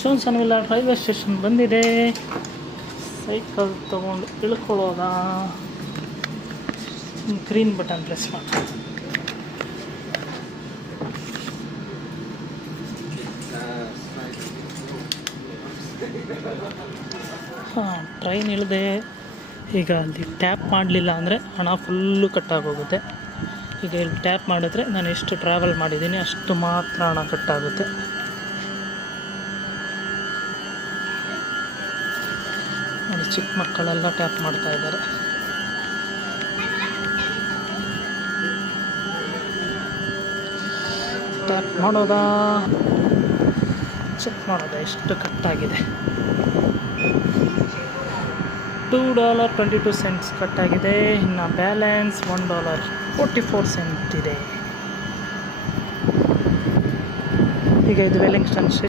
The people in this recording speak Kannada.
ಚೋನ್ಸನ್ವಿಲ್ಲ ರೈಲ್ವೆ ಸ್ಟೇಷನ್ ಬಂದಿದೆ. ಸೈಕಲ್ ತೊಗೊಂಡು ಇಳ್ಕೊಳ್ಳೋದ. ಗ್ರೀನ್ ಬಟನ್ ಪ್ರೆಸ್ ಮಾಡಿ. ಹಾಂ, ಟ್ರೈನ್ ಇಳಿದೆ. ಈಗ ಅಲ್ಲಿ ಟ್ಯಾಪ್ ಮಾಡಲಿಲ್ಲ ಅಂದರೆ ಹಣ ಫುಲ್ಲು ಕಟ್ಟಾಗೋಗುತ್ತೆ. ಈಗ ಇಲ್ಲಿ ಟ್ಯಾಪ್ ಮಾಡಿದ್ರೆ ನಾನು ಎಷ್ಟು ಟ್ರಾವೆಲ್ ಮಾಡಿದ್ದೀನಿ ಅಷ್ಟು ಮಾತ್ರ ಹಣ ಕಟ್ಟಾಗುತ್ತೆ. ನೋಡಿ, ಚಿಕ್ಕ ಮಕ್ಕಳೆಲ್ಲ ಟ್ಯಾಪ್ ಮಾಡ್ತಾ ಇದ್ದಾರೆ. ಟ್ಯಾಪ್ ಮಾಡೋದಾ, ಚೆಕ್ ಮಾಡೋದಾ ಎಷ್ಟು ಕಟ್ಟಾಗಿದೆ. $2.22 ಕಟ್ಟಾಗಿದೆ. ಇನ್ನು ಬ್ಯಾಲೆನ್ಸ್ $1.44 ಇದೆ. ಈಗ ಇದು ವೆಲ್ಲಿಂಗ್ಟನ್